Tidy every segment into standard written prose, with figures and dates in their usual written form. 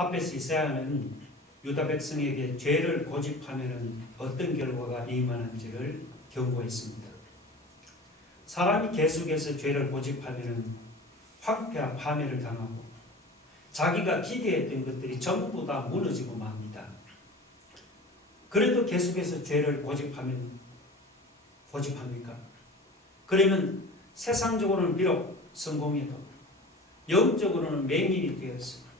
앞에서 이사야는 유다 백성에게 죄를 고집하면 어떤 결과가 임하는지를 경고했습니다. 사람이 계속해서 죄를 고집하면 황폐와 파멸을 당하고 자기가 기대했던 것들이 전부 다 무너지고 맙니다. 그래도 계속해서 죄를 고집합니까? 그러면 세상적으로는 비록 성공해도 영적으로는 맹인이 되어서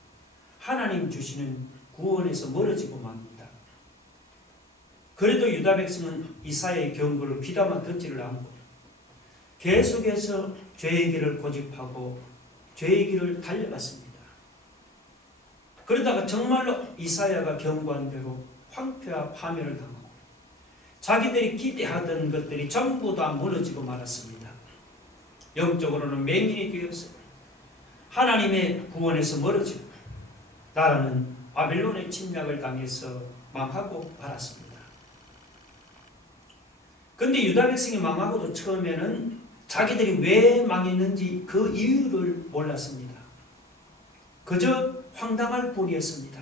하나님 주시는 구원에서 멀어지고 맙니다. 그래도 유다 백성은 이사야의 경고를 귀담아 듣지를 않고 계속해서 죄의 길을 고집하고 죄의 길을 달려갔습니다. 그러다가 정말로 이사야가 경고한 대로 황폐와 파멸을 당하고 자기들이 기대하던 것들이 전부 다 무너지고 말았습니다. 영적으로는 맹인이 되어서 하나님의 구원에서 멀어지고 나라는 바벨론의 침략을 당해서 망하고 말았습니다. 그런데 유다 백성이 망하고도 처음에는 자기들이 왜 망했는지 그 이유를 몰랐습니다. 그저 황당할 뿐이었습니다.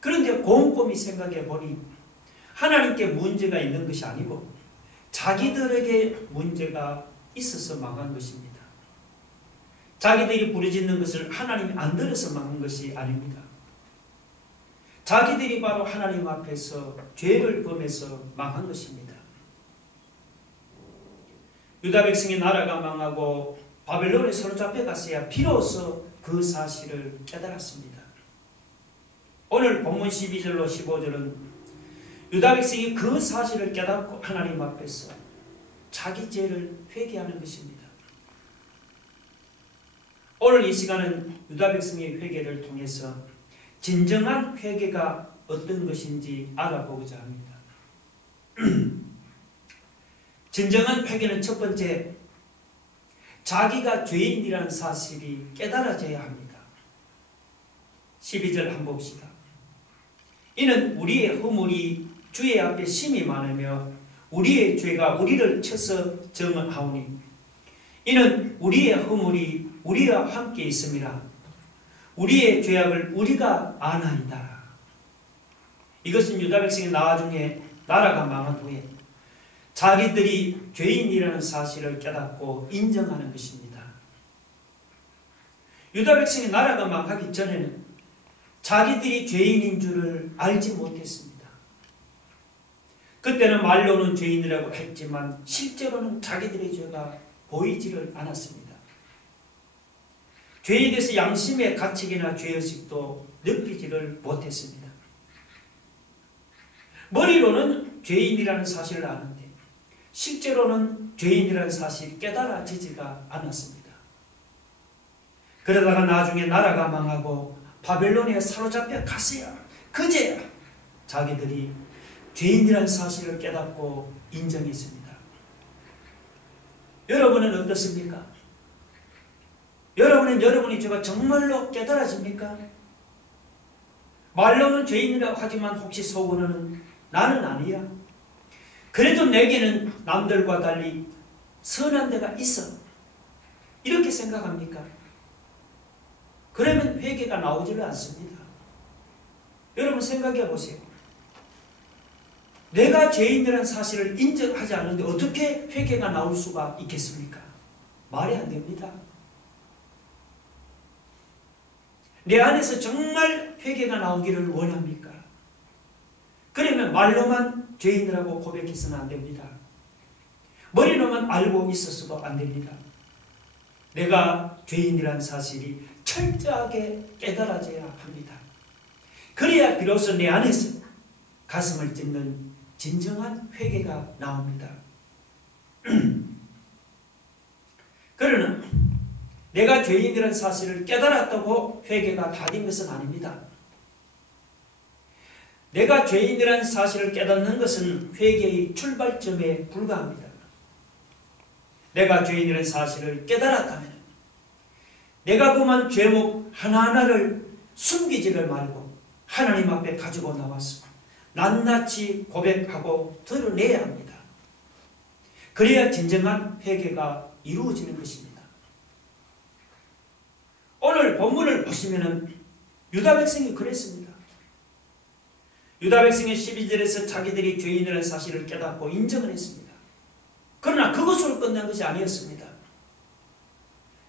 그런데 곰곰이 생각해 보니 하나님께 문제가 있는 것이 아니고 자기들에게 문제가 있어서 망한 것입니다. 자기들이 부르짖는 것을 하나님이 안 들어서 망한 것이 아닙니다. 자기들이 바로 하나님 앞에서 죄를 범해서 망한 것입니다. 유다 백성의 나라가 망하고 바벨론에 사로잡혀 갔어야 비로소 그 사실을 깨달았습니다. 오늘 본문 12절로 15절은 유다 백성이 그 사실을 깨닫고 하나님 앞에서 자기 죄를 회개하는 것입니다. 오늘 이 시간은 유다 백성의 회개를 통해서 진정한 회개가 어떤 것인지 알아보고자 합니다. 진정한 회개는 첫 번째, 자기가 죄인이라는 사실이 깨달아져야 합니다. 12절 한번 봅시다. 이는 우리의 허물이 주의 앞에 심히 많으며 우리의 죄가 우리를 쳐서 정하오니 이는 우리의 허물이 우리와 함께 있음이라 우리의 죄악을 우리가 아나이다. 이것은 유다 백성이 나중에 나라가 망한 후에 자기들이 죄인이라는 사실을 깨닫고 인정하는 것입니다. 유다 백성이 나라가 망하기 전에는 자기들이 죄인인 줄을 알지 못했습니다. 그때는 말로는 죄인이라고 했지만 실제로는 자기들의 죄가 보이지를 않았습니다. 죄에 대해서 양심의 가책이나 죄의식도 느끼지를 못했습니다. 머리로는 죄인이라는 사실을 아는데 실제로는 죄인이라는 사실이 깨달아지지가 않았습니다. 그러다가 나중에 나라가 망하고 바벨론에 사로잡혀 갔어야 그제야 자기들이 죄인이라는 사실을 깨닫고 인정했습니다. 여러분은 어떻습니까? 여러분은 여러분의 죄가 정말로 깨달아집니까? 말로는 죄인이라고 하지만 혹시 속으로는 나는 아니야. 그래도 내게는 남들과 달리 선한 데가 있어. 이렇게 생각합니까? 그러면 회개가 나오지를 않습니다. 여러분 생각해 보세요. 내가 죄인이라는 사실을 인정하지 않는데 어떻게 회개가 나올 수가 있겠습니까? 말이 안 됩니다. 내 안에서 정말 회개가 나오기를 원합니까? 그러면 말로만 죄인이라고 고백해서는 안 됩니다. 머리로만 알고 있었어도 안 됩니다. 내가 죄인이라는 사실이 철저하게 깨달아져야 합니다. 그래야 비로소 내 안에서 가슴을 찢는 진정한 회개가 나옵니다. 그러나 내가 죄인이라는 사실을 깨달았다고 회개가 다 된 것은 아닙니다. 내가 죄인이라는 사실을 깨닫는 것은 회개의 출발점에 불과합니다. 내가 죄인이라는 사실을 깨달았다면 내가 범한 죄목 하나하나를 숨기지를 말고 하나님 앞에 가지고 나와서 낱낱이 고백하고 드러내야 합니다. 그래야 진정한 회개가 이루어지는 것입니다. 오늘 본문을 보시면은 유다 백성이 그랬습니다. 유다 백성의 12절에서 자기들이 죄인이라는 사실을 깨닫고 인정을 했습니다. 그러나 그것으로 끝난 것이 아니었습니다.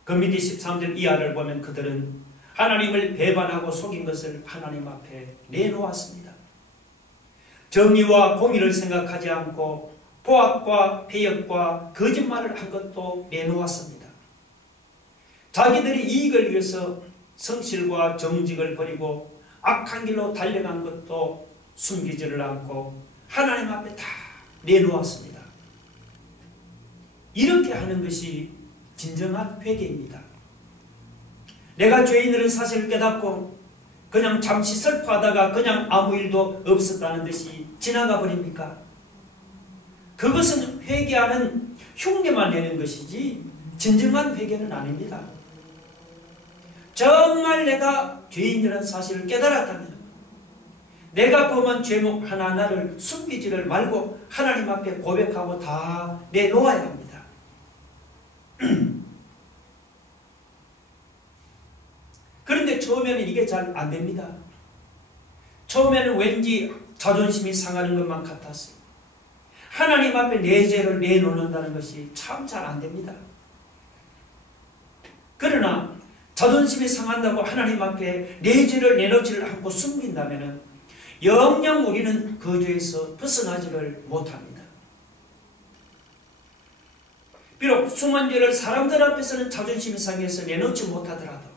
그 밑에 13절 이하를 보면 그들은 하나님을 배반하고 속인 것을 하나님 앞에 내놓았습니다. 정의와 공의를 생각하지 않고 포악과 패역과 거짓말을 한 것도 내놓았습니다. 자기들의 이익을 위해서 성실과 정직을 버리고 악한 길로 달려간 것도 숨기지를 않고 하나님 앞에 다 내놓았습니다. 이렇게 하는 것이 진정한 회개입니다. 내가 죄인이라는 사실을 깨닫고 그냥 잠시 슬퍼하다가 그냥 아무 일도 없었다는 듯이 지나가 버립니까? 그것은 회개하는 흉내만 내는 것이지 진정한 회개는 아닙니다. 정말 내가 죄인이라는 사실을 깨달았다면 내가 범한 죄목 하나하나를 숨기지를 말고 하나님 앞에 고백하고 다 내놓아야 합니다. 그런데 처음에는 이게 잘 안됩니다. 처음에는 왠지 자존심이 상하는 것만 같았어요. 하나님 앞에 내 죄를 내놓는다는 것이 참 잘 안됩니다. 그러나 자존심이 상한다고 하나님 앞에 내 죄를 내놓지를 않고 숨긴다면 영영 우리는 그 죄에서 벗어나지를 못합니다. 비록 숨은 죄를 사람들 앞에서는 자존심이 상해서 내놓지 못하더라도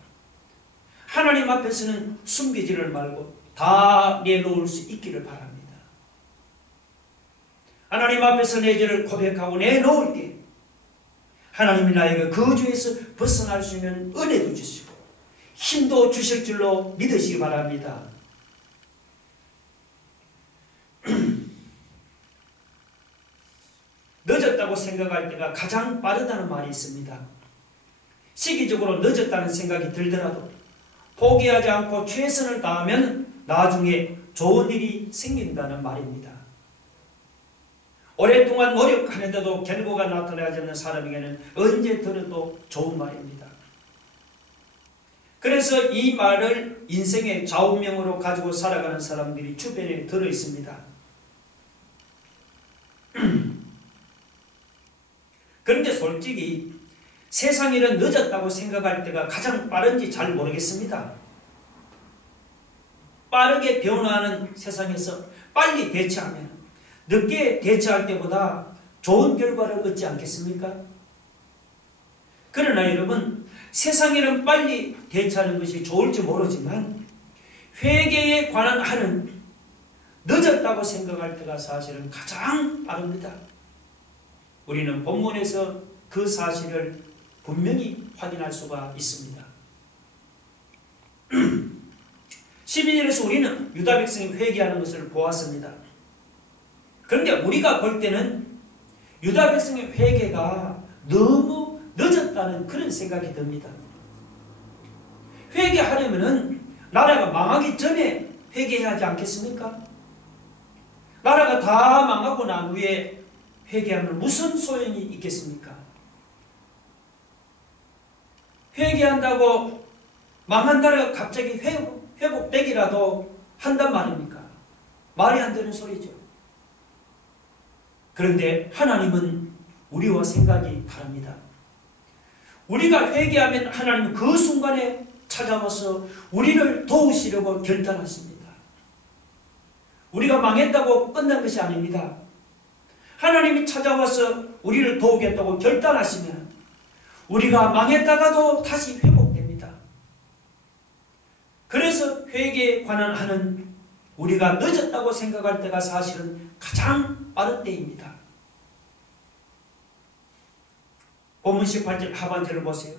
하나님 앞에서는 숨기지를 말고 다 내놓을 수 있기를 바랍니다. 하나님 앞에서 내 죄를 고백하고 내놓을 때 하나님이 나에게 그 죄에서 벗어날 수 있는 은혜도 주시고 힘도 주실 줄로 믿으시기 바랍니다. 늦었다고 생각할 때가 가장 빠르다는 말이 있습니다. 시기적으로 늦었다는 생각이 들더라도 포기하지 않고 최선을 다하면 나중에 좋은 일이 생긴다는 말입니다. 오랫동안 노력하는데도 결과가 나타나지 않는 사람에게는 언제 들어도 좋은 말입니다. 그래서 이 말을 인생의 좌우명으로 가지고 살아가는 사람들이 주변에 들어 있습니다. 그런데 솔직히 세상 일은 늦었다고 생각할 때가 가장 빠른지 잘 모르겠습니다. 빠르게 변화하는 세상에서 빨리 대처하면 늦게 대처할 때보다 좋은 결과를 얻지 않겠습니까? 그러나 여러분, 세상 일은 빨리 대처하는 것이 좋을지 모르지만 회개에 관한 한은 늦었다고 생각할 때가 사실은 가장 빠릅니다. 우리는 본문에서 그 사실을 분명히 확인할 수가 있습니다. 12절에서 우리는 유다 백성이 회개하는 것을 보았습니다. 그런데 우리가 볼 때는 유다 백성의 회개가 너무 늦었다는 그런 생각이 듭니다. 회개하려면 나라가 망하기 전에 회개해야 하지 않겠습니까? 나라가 다 망하고 난 후에 회개하면 무슨 소용이 있겠습니까? 회개한다고 망한 나라가 갑자기 회복되기라도 한단 말입니까? 말이 안 되는 소리죠. 그런데 하나님은 우리와 생각이 다릅니다. 우리가 회개하면 하나님은 그 순간에 찾아와서 우리를 도우시려고 결단하십니다. 우리가 망했다고 끝난 것이 아닙니다. 하나님이 찾아와서 우리를 도우겠다고 결단하시면 우리가 망했다가도 다시 회복됩니다. 그래서 회개에 관한 한은 우리가 늦었다고 생각할 때가 사실은 가장 빠른 때입니다. 본문 18절 하반절을 보세요.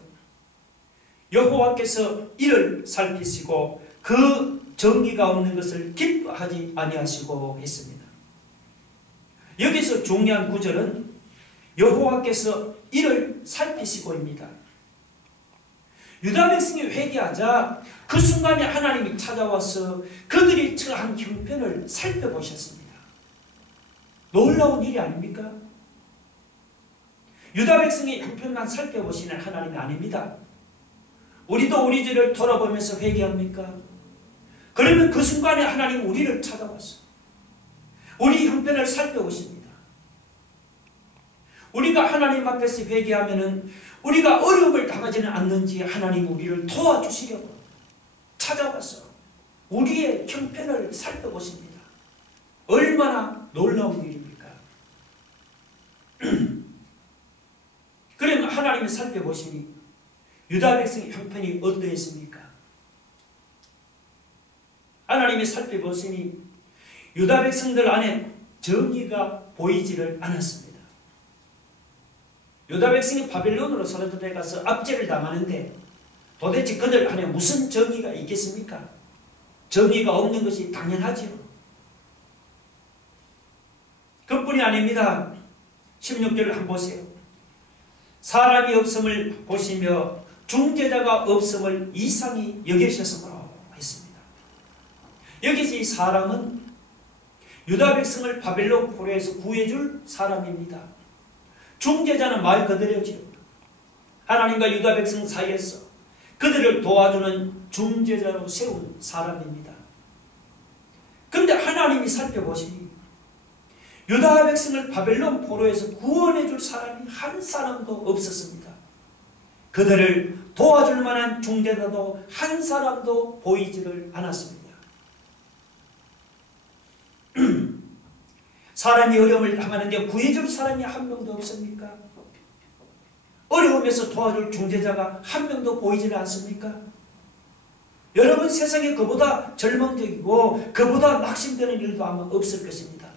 여호와께서 이를 살피시고 그 정의가 없는 것을 기뻐하지 아니하시고 했습니다. 여기서 중요한 구절은 여호와께서 이를 살피시고입니다. 유다 백성이 회개하자 그 순간에 하나님이 찾아와서 그들이 처한 형편을 살펴보셨습니다. 놀라운 일이 아닙니까? 유다 백성의 형편만 살펴보시는 하나님이 아닙니다. 우리도 우리 죄를 돌아보면서 회개합니까? 그러면 그 순간에 하나님은 우리를 찾아왔어. 우리 형편을 살펴보십니다. 우리가 하나님 앞에서 회개하면은 우리가 어려움을 당하지는 않는지 하나님 우리를 도와주시려고 찾아와서 우리의 형편을 살펴보십니다. 얼마나 놀라운 일입니까? 그러면 하나님이 살펴보시니 유다 백성의 형편이 어떠했습니까? 하나님이 살펴보시니 유다 백성들 안에 정의가 보이지를 않았습니다. 유다 백성이 바벨론으로 사로잡혀 가서 압제를 당하는데 도대체 그들 안에 무슨 정의가 있겠습니까? 정의가 없는 것이 당연하지요. 그뿐이 아닙니다. 16절을 한번 보세요. 사람이 없음을 보시며 중재자가 없음을 이상히 여기셨으므로 했습니다. 여기서 이 사람은 유다 백성을 바벨론 포로에서 구해줄 사람입니다. 중재자는 말 그대로지요. 하나님과 유다 백성 사이에서 그들을 도와주는 중재자로 세운 사람입니다. 그런데 하나님이 살펴보시니 유다 백성을 바벨론 포로에서 구원해줄 사람이 한 사람도 없었습니다. 그들을 도와줄 만한 중재자도 한 사람도 보이지를 않았습니다. 사람이 어려움을 당하는데 구해줄 사람이 한 명도 없습니까? 어려움에서 도와줄 중재자가 한 명도 보이지 않습니까? 여러분, 세상에 그보다 절망적이고 그보다 낙심되는 일도 아마 없을 것입니다.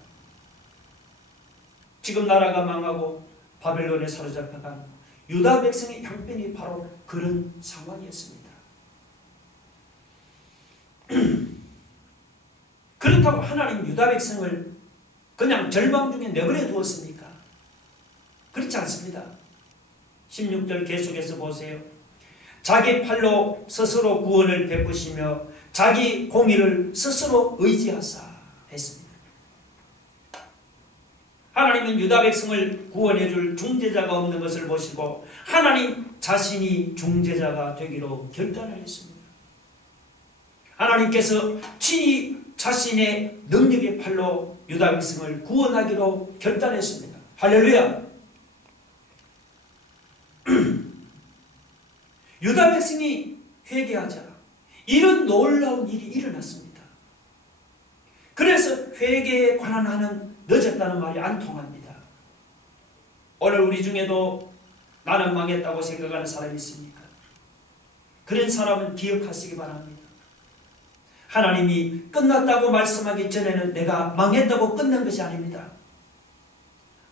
지금 나라가 망하고 바벨론에 사로잡혀간 유다 백성의 형편이 바로 그런 상황이었습니다. 그렇다고 하나님 유다 백성을 그냥 절망 중에 내버려 두었습니까? 그렇지 않습니다. 16절 계속해서 보세요. 자기 팔로 스스로 구원을 베푸시며 자기 공의를 스스로 의지하사 했습니다. 하나님은 유다 백성을 구원해줄 중재자가 없는 것을 보시고 하나님 자신이 중재자가 되기로 결단을 했습니다. 하나님께서 친히 자신의 능력의 팔로 유다 백성을 구원하기로 결단했습니다. 할렐루야! 유다 백성이 회개하자 이런 놀라운 일이 일어났습니다. 그래서 회개에 관한 하는 늦었다는 말이 안 통합니다. 오늘 우리 중에도 나는 망했다고 생각하는 사람이 있습니까? 그런 사람은 기억하시기 바랍니다. 하나님이 끝났다고 말씀하기 전에는 내가 망했다고 끝난 것이 아닙니다.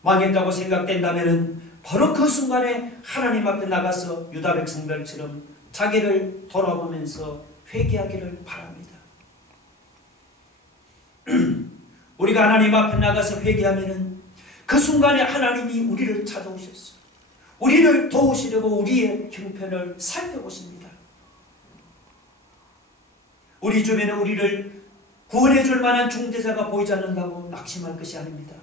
망했다고 생각된다면 바로 그 순간에 하나님 앞에 나가서 유다 백성들처럼 자기를 돌아보면서 회개하기를 바랍니다. 우리가 하나님 앞에 나가서 회개하면 그 순간에 하나님이 우리를 찾아오셨어요. 우리를 도우시려고 우리의 형편을 살펴보십니다. 우리 주변에 우리를 구원해 줄 만한 중재자가 보이지 않는다고 낙심할 것이 아닙니다.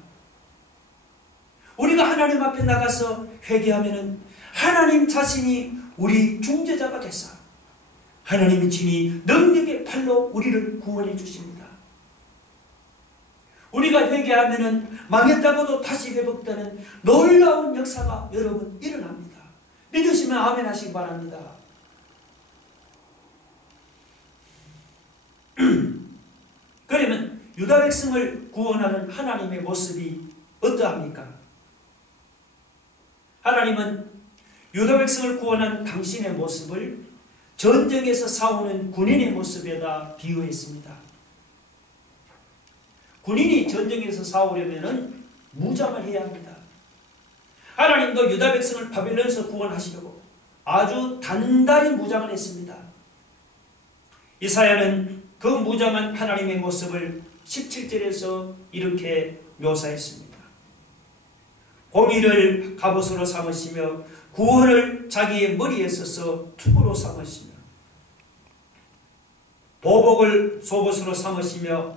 우리가 하나님 앞에 나가서 회개하면 하나님 자신이 우리 중재자가 되사 하나님이 친히 능력의 팔로 우리를 구원해 주십니다. 우리가 회개하면 망했다고도 다시 회복되는 놀라운 역사가 여러분 일어납니다. 믿으시면 아멘 하시기 바랍니다. 그러면 유다 백성을 구원하는 하나님의 모습이 어떠합니까? 하나님은 유다 백성을 구원한 당신의 모습을 전쟁에서 싸우는 군인의 모습에다 비유했습니다. 군인이 전쟁에서 싸우려면 무장을 해야 합니다. 하나님도 유다 백성을 바벨론에서 구원하시려고 아주 단단히 무장을 했습니다. 이사야는 그 무장한 하나님의 모습을 17절에서 이렇게 묘사했습니다. 공의를 갑옷으로 삼으시며 구원을 자기의 머리에 써서 투구로 삼으시며 보복을 속옷으로 삼으시며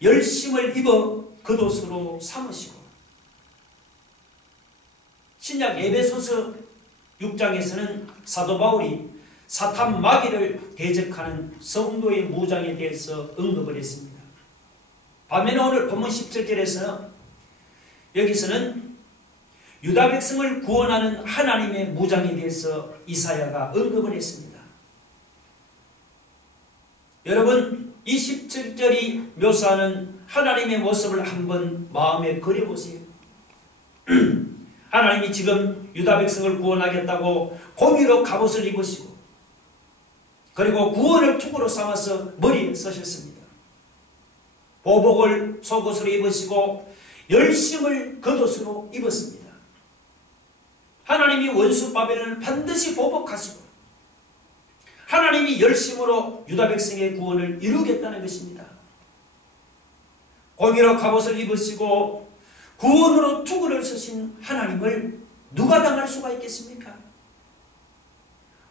열심을 입어 겉옷으로 삼으시고 신약 에베소서 6장에서는 사도 바울이 사탄 마귀를 대적하는 성도의 무장에 대해서 언급을 했습니다. 반면에 오늘 본문 17절에서 여기서는 유다 백성을 구원하는 하나님의 무장에 대해서 이사야가 언급을 했습니다. 여러분, 이 17절이 묘사하는 하나님의 모습을 한번 마음에 그려보세요. 하나님이 지금 유다 백성을 구원하겠다고 공의로 갑옷을 입으시고 그리고 구원을 투구로 삼아서 머리에 쓰셨습니다. 보복을 속옷으로 입으시고 열심을 겉옷으로 입었습니다. 하나님이 원수 바벨론을 반드시 보복하시고 하나님이 열심으로 유다 백성의 구원을 이루겠다는 것입니다. 공의로 갑옷을 입으시고 구원으로 투구를 쓰신 하나님을 누가 당할 수가 있겠습니까?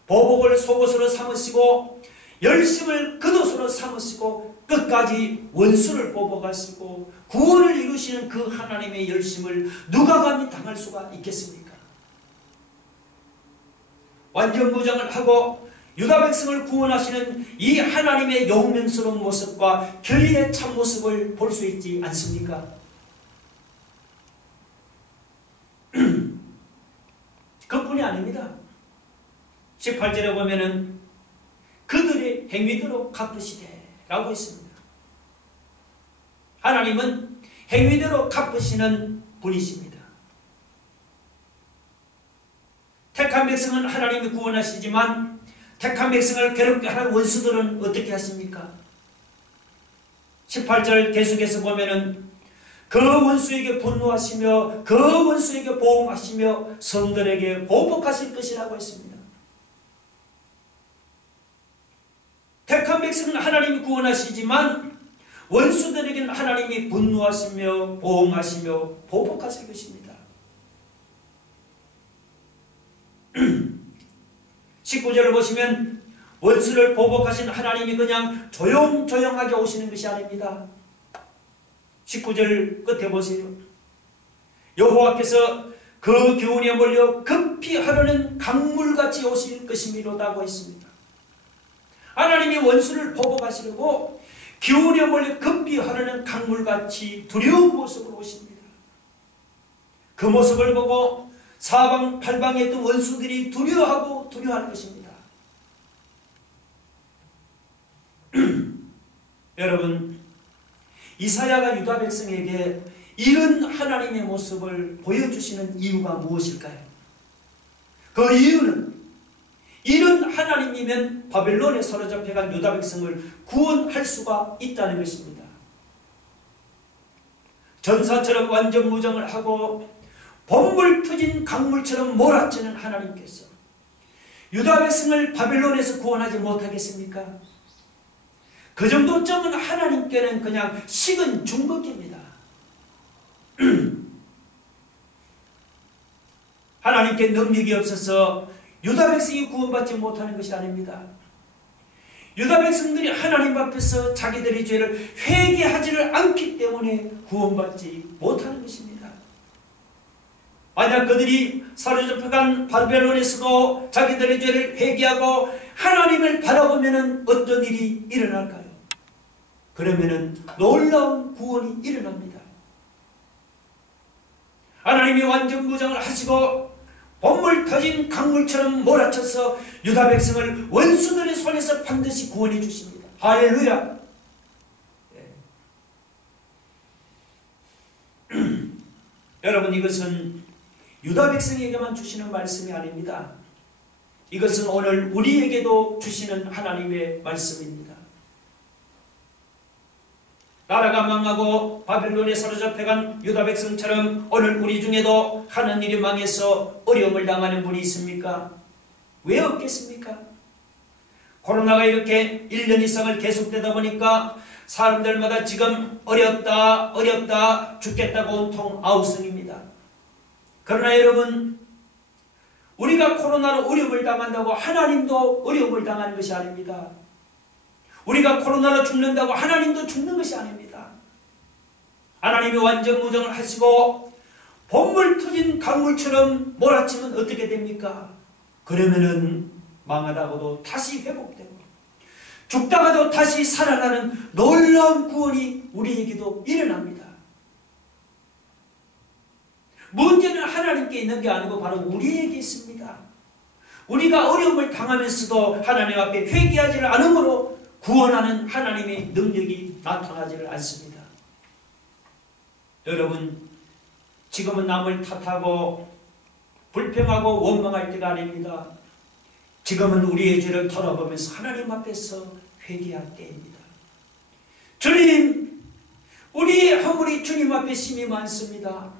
보복을 속옷으로 삼으시고 열심을 겉옷으로 삼으시고 끝까지 원수를 보복하시고 구원을 이루시는 그 하나님의 열심을 누가 감히 당할 수가 있겠습니까? 완전무장을 하고 유다 백성을 구원하시는 이 하나님의 용맹스러운 모습과 결의의 참모습을 볼 수 있지 않습니까? 그뿐이 아닙니다. 18절에 보면은 그들의 행위대로 갚으시되 라고 했습니다. 하나님은 행위대로 갚으시는 분이십니다. 택한 백성은 하나님이 구원하시지만 택한 백성을 괴롭게 하는 원수들은 어떻게 하십니까? 18절 계속해서 보면은 그 원수에게 분노하시며 그 원수에게 보응하시며 성들에게 보복하실 것이라고 했습니다. 택한 백성은 하나님이 구원하시지만 원수들에게는 하나님이 분노하시며 보응하시며 보복하실 것입니다. 19절을 보시면 원수를 보복하신 하나님이 그냥 조용조용하게 오시는 것이 아닙니다. 19절 끝에 보세요. 여호와께서 그 기운에 몰려 급히 하려는 강물같이 오실 것이미로다고 했습니다. 하나님이 원수를 보복하시려고 기운에 몰려 급히 하려는 강물같이 두려운 모습으로 오십니다. 그 모습을 보고 사방 팔방에 있던 원수들이 두려워하고 두려워할 것입니다. 여러분, 이사야가 유다 백성에게 이런 하나님의 모습을 보여주시는 이유가 무엇일까요? 그 이유는 이런 하나님이면 바벨론에 사로잡혀간 유다 백성을 구원할 수가 있다는 것입니다. 전사처럼 완전무장을 하고 본물 터진 강물처럼 몰아치는 하나님께서 유다 백성을 바벨론에서 구원하지 못하겠습니까? 그 정도쯤은 하나님께는 그냥 식은 죽 먹기입니다. 하나님께 능력이 없어서 유다 백성이 구원받지 못하는 것이 아닙니다. 유다 백성들이 하나님 앞에서 자기들의 죄를 회개하지를 않기 때문에 구원받지 못하는 것입니다. 만약 그들이 사로잡혀간 바벨론에서도 자기들의 죄를 회개하고 하나님을 바라보면 어떤 일이 일어날까요? 그러면 놀라운 구원이 일어납니다. 하나님이 완전무장을 하시고 본물 터진 강물처럼 몰아쳐서 유다 백성을 원수들의 손에서 반드시 구원해 주십니다. 할렐루야. 여러분, 이것은 유다 백성에게만 주시는 말씀이 아닙니다. 이것은 오늘 우리에게도 주시는 하나님의 말씀입니다. 나라가 망하고 바벨론에 사로잡혀간 유다 백성처럼 오늘 우리 중에도 하는 일이 망해서 어려움을 당하는 분이 있습니까? 왜 없겠습니까? 코로나가 이렇게 1년 이상을 계속되다 보니까 사람들마다 지금 어렵다 죽겠다고 온통 아우성입니다. 그러나 여러분, 우리가 코로나로 어려움을 당한다고 하나님도 어려움을 당하는 것이 아닙니다. 우리가 코로나로 죽는다고 하나님도 죽는 것이 아닙니다. 하나님이 완전무장을 하시고 본물 터진 강물처럼 몰아치면 어떻게 됩니까? 그러면은 망하다가도 다시 회복되고 죽다가도 다시 살아나는 놀라운 구원이 우리에게도 일어납니다. 문제는 하나님께 있는 게 아니고 바로 우리에게 있습니다. 우리가 어려움을 당하면서도 하나님 앞에 회개하지를 않으므로 구원하는 하나님의 능력이 나타나지를 않습니다. 여러분, 지금은 남을 탓하고 불평하고 원망할 때가 아닙니다. 지금은 우리의 죄를 돌아보면서 하나님 앞에서 회개할 때입니다. 주님, 우리의 허물이 주님 앞에 심히 많습니다.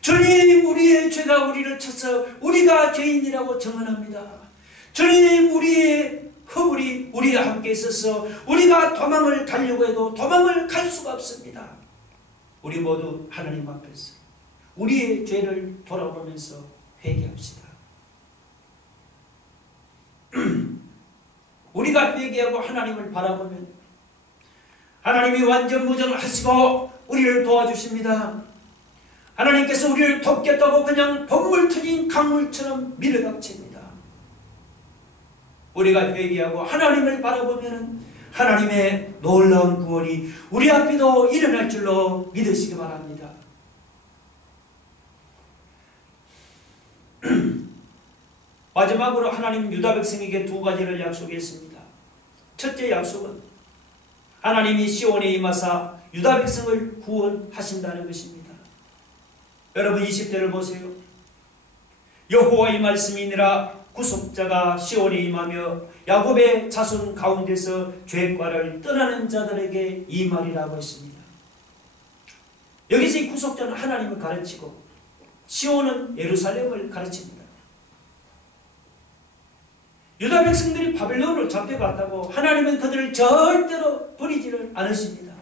주님, 우리의 죄가 우리를 쳐서 우리가 죄인이라고 정언합니다. 주님, 우리의 허물이 우리와 함께 있어서 우리가 도망을 가려고 해도 도망을 갈 수가 없습니다. 우리 모두 하나님 앞에서 우리의 죄를 돌아보면서 회개합시다. 우리가 회개하고 하나님을 바라보면 하나님이 완전 무정을 하시고 우리를 도와주십니다. 하나님께서 우리를 돕겠다고 그냥 본물 터진 강물처럼 밀어닥칩니다. 우리가 회개하고 하나님을 바라보면 하나님의 놀라운 구원이 우리 앞에도 일어날 줄로 믿으시기 바랍니다. 마지막으로 하나님 유다 백성에게 두 가지를 약속했습니다. 첫째 약속은 하나님이 시온에 임하사 유다 백성을 구원하신다는 것입니다. 여러분 20절을 보세요. 여호와의 말씀이니라 구속자가 시온에 임하며 야곱의 자손 가운데서 죄과를 떠나는 자들에게 임하리라고 했습니다. 여기서 이 구속자는 하나님을 가르치고 시온은 예루살렘을 가르칩니다. 유다 백성들이 바벨론으로 잡혀갔다고 하나님은 그들을 절대로 버리지를 않으십니다.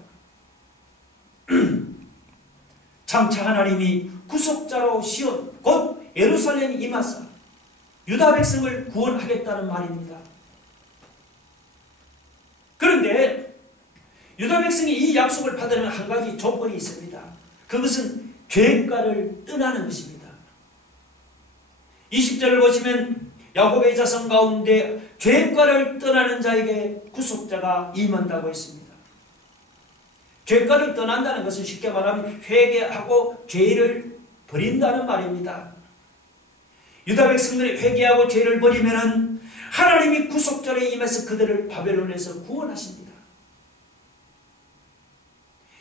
장차 하나님이 구속자로 시온 곧 예루살렘에 임하사 유다 백성을 구원하겠다는 말입니다. 그런데 유다 백성이 이 약속을 받으려면 한 가지 조건이 있습니다. 그것은 죄가를 떠나는 것입니다. 20절을 보시면 야곱의 자손 가운데 죄가를 떠나는 자에게 구속자가 임한다고 했습니다. 죄가를 떠난다는 것은 쉽게 말하면 회개하고 죄를 버린다는 말입니다. 유다 백성들이 회개하고 죄를 버리면 하나님이 구속자로 임해서 그들을 바벨론에서 구원하십니다.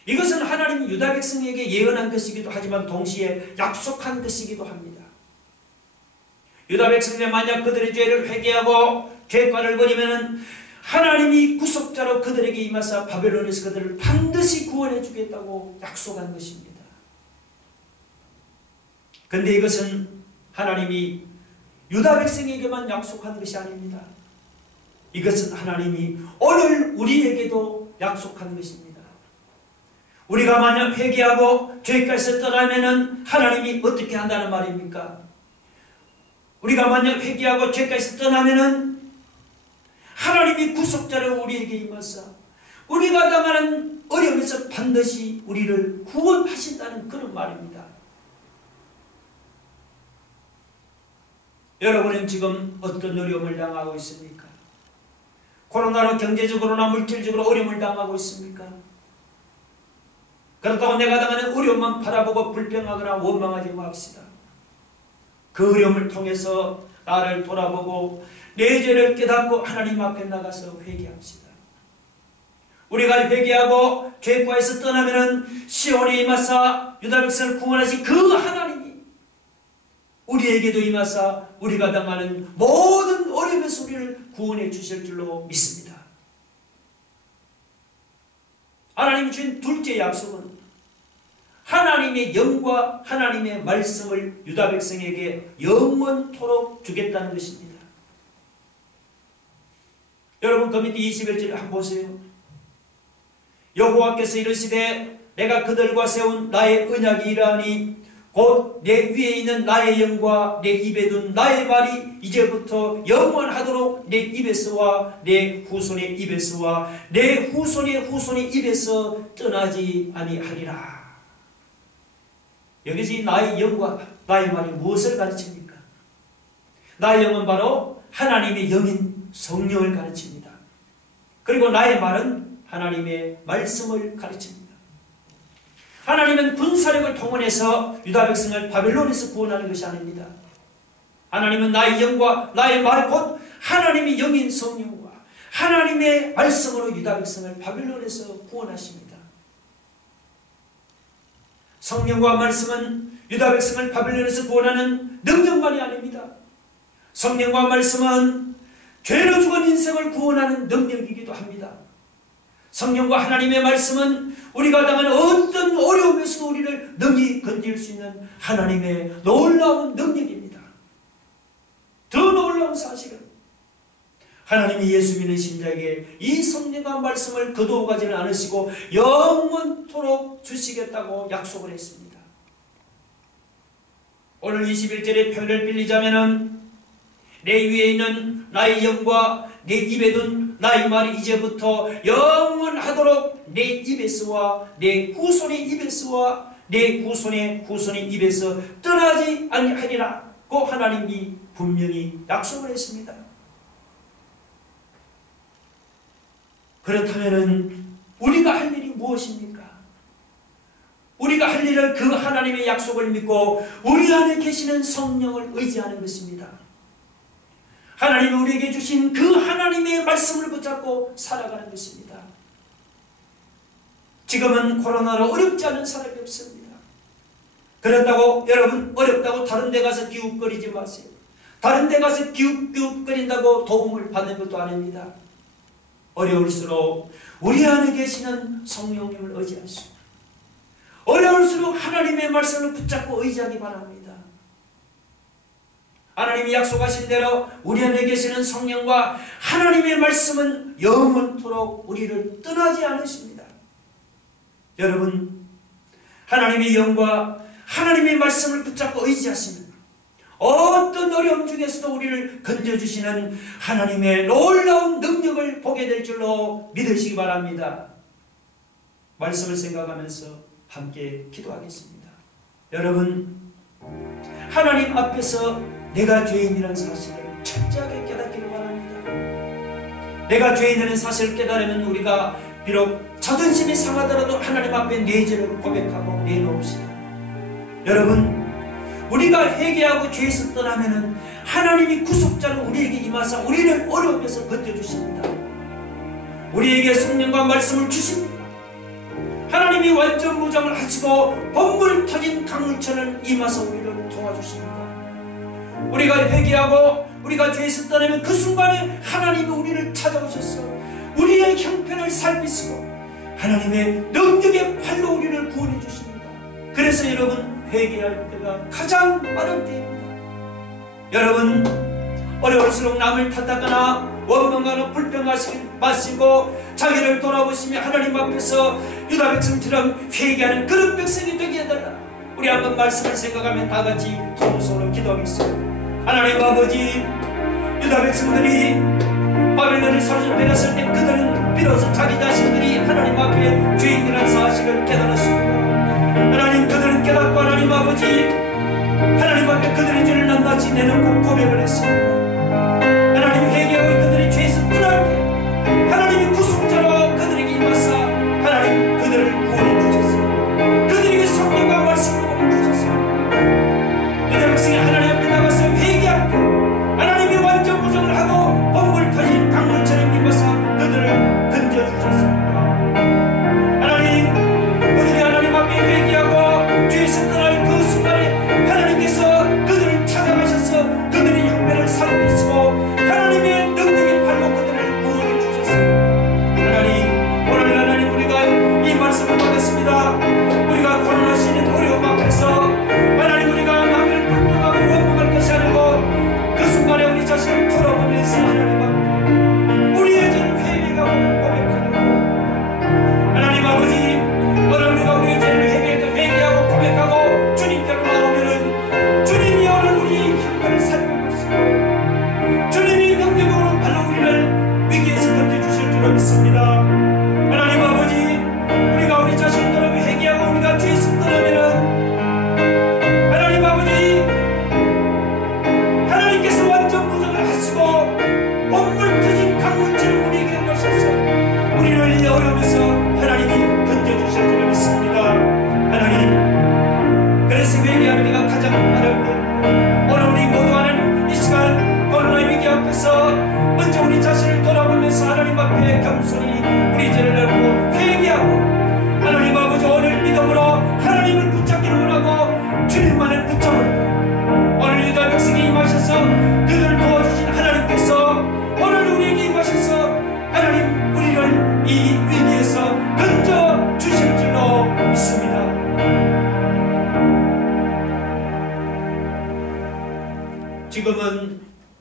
이것은 하나님이 유다 백성에게 예언한 것이기도 하지만 동시에 약속한 것이기도 합니다. 유다 백성들이 만약 그들의 죄를 회개하고 죄과를 버리면 하나님이 구속자로 그들에게 임하사 바벨론에서 그들을 반드시 구원해 주겠다고 약속한 것입니다. 그런데 이것은 하나님이 유다 백성에게만 약속한 것이 아닙니다. 이것은 하나님이 오늘 우리에게도 약속한 것입니다. 우리가 만약 회개하고 죄까지 떠나면 하나님이 어떻게 한다는 말입니까? 우리가 만약 회개하고 죄까지 떠나면 하나님이 구속자로 우리에게 임하사 우리가 당하는 어려움에서 반드시 우리를 구원하신다는 그런 말입니다. 여러분은 지금 어떤 어려움을 당하고 있습니까? 코로나로 경제적으로나 물질적으로 어려움을 당하고 있습니까? 그렇다고 내가 당하는 어려움만 바라보고 불평하거나 원망하지 맙시다. 그 어려움을 통해서 나를 돌아보고 내 죄를 깨닫고 하나님 앞에 나가서 회개합시다. 우리가 회개하고 죄과에서 떠나면 시온에 임하사 유다 백성을 구원하신 그 하나님이 우리에게도 임하사 우리가 당하는 모든 어려움에서 우리를 구원해 주실 줄로 믿습니다. 하나님이 주신 둘째 약속은 하나님의 영과 하나님의 말씀을 유다 백성에게 영원토록 주겠다는 것입니다. 여러분 그 밑에 21절을 한번 보세요. 여호와께서 이르시되 내가 그들과 세운 나의 언약이 이러하니 곧 내 위에 있는 나의 영과 내 입에 둔 나의 말이 이제부터 영원하도록 내 입에서와 내 후손의 입에서와 내 후손의 후손의 입에서 떠나지 아니하리라. 여기서 이 나의 영과 나의 말이 무엇을 가르칩니까? 나의 영은 바로 하나님의 영인 성령을 가르칩니다. 그리고 나의 말은 하나님의 말씀을 가르칩니다. 하나님은 군사력을 동원해서 유다 백성을 바벨론에서 구원하는 것이 아닙니다. 하나님은 나의 영과 나의 말 곧 하나님의 영인 성령과 하나님의 말씀으로 유다 백성을 바벨론에서 구원하십니다. 성령과 말씀은 유다 백성을 바벨론에서 구원하는 능력만이 아닙니다. 성령과 말씀은 죄로 죽은 인생을 구원하는 능력이기도 합니다. 성령과 하나님의 말씀은 우리가 당한 어떤 어려움에서도 우리를 능히 건질 수 있는 하나님의 놀라운 능력입니다. 더 놀라운 사실은 하나님이 예수 믿는 신자에게 이 성령과 말씀을 거두어가지는 않으시고 영원토록 주시겠다고 약속을 했습니다. 오늘 21절의 표현을 빌리자면 내 위에 있는 나의 영과 내 입에 둔 나의 말이 이제부터 영원하도록 내 입에서와 내 후손의 입에서와 내 후손의 후손의 입에서 떠나지 아니하리라고 하나님이 분명히 약속을 했습니다. 그렇다면 우리가 할 일이 무엇입니까? 우리가 할 일은 그 하나님의 약속을 믿고 우리 안에 계시는 성령을 의지하는 것입니다. 하나님이 우리에게 주신 그 하나님의 말씀을 붙잡고 살아가는 것입니다. 지금은 코로나로 어렵지 않은 사람이 없습니다. 그렇다고 여러분 어렵다고 다른 데 가서 기웃거리지 마세요. 다른 데 가서 기웃기웃거린다고 도움을 받는 것도 아닙니다. 어려울수록 우리 안에 계시는 성령님을 의지하시고 어려울수록 하나님의 말씀을 붙잡고 의지하기 바랍니다. 하나님이 약속하신 대로 우리 안에 계시는 성령과 하나님의 말씀은 영원토록 우리를 떠나지 않으십니다. 여러분, 하나님의 영과 하나님의 말씀을 붙잡고 의지하시면 어떤 어려움 중에서도 우리를 건져주시는 하나님의 놀라운 능력을 보게 될 줄로 믿으시기 바랍니다. 말씀을 생각하면서 함께 기도하겠습니다. 여러분, 하나님 앞에서 내가 죄인이라는 사실을 철저하게 깨닫기를 바랍니다. 내가 죄인이라는 사실을 깨달으면 우리가 비록 자존심이 상하더라도 하나님 앞에 내 죄를 고백하고 내놓읍시다. 여러분, 우리가 회개하고 죄에서 떠나면은 하나님이 구속자로 우리에게 임하사 우리를 어려움에서 건져주십니다. 우리에게 성령과 말씀을 주십니다. 하나님이 완전 무장을 하시고 번물 터진 강물처럼 임하사 우리를 도와주십니다. 우리가 회개하고 우리가 죄에서 떠나면 그 순간에 하나님이 우리를 찾아오셔서 우리의 형편을 살피시고 하나님의 능력의 팔로 우리를 구원해 주십니다. 그래서 여러분, 회개할 때가 가장 빠른 때입니다. 여러분, 어려울수록 남을 탓하거나 원망하거나 불평하지 마시고 자기를 돌아보시며 하나님 앞에서 유다 백성처럼 회개하는 그런 백성이 되게 해달라. 우리 한번 말씀을 생각하면 다 같이 통성으로 기도하겠습니다. 하나님 아버지, 유다 백성들이 바벨론에 사로잡혀갔을 때 그들은 비로소 자기 자신들이 하나님 앞에 죄인이라는 사실을 깨달았습니다. 하나님, 그들은 깨닫고 하나님 아버지, 하나님 앞에 그들의 죄를 낱낱이 내놓고 고백을 했습니다. 하나님, 회개하고 그들의 죄에서 떠날 때 하나님이 구속자로 그들에게 임하사 하나님 그들을 구원해 주셨습니다. 그들에게 성령과 말씀을 보내주셨습니다. 유다 백성이 하나님 앞에 나가서 회개할 때 하나님이 완전 무정을 하고 번물 터진 강물처럼 임하사 그들을 건져주셨습니다. 하나님, 그들이 하나님 앞에 회개하고 죄에서 떠날 그 순간에 하나님께서 그들을 찾아가셔서 그들의 형편을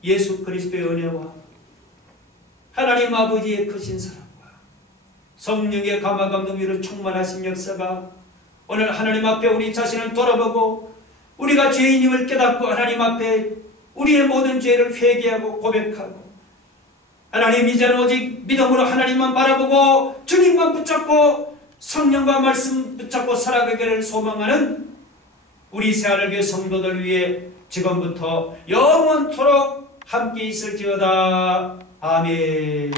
예수 그리스도의 은혜와 하나님 아버지의 크신 사랑과 성령의 감화 감동 위를 충만하신 역사가 오늘 하나님 앞에 우리 자신을 돌아보고 우리가 죄인임을 깨닫고 하나님 앞에 우리의 모든 죄를 회개하고 고백하고 하나님 이제는 오직 믿음으로 하나님만 바라보고 주님만 붙잡고 성령과 말씀 붙잡고 살아가기를 소망하는 우리 새하늘교회 성도들 위해 지금부터 영원토록 함께 있을지어다. 아멘.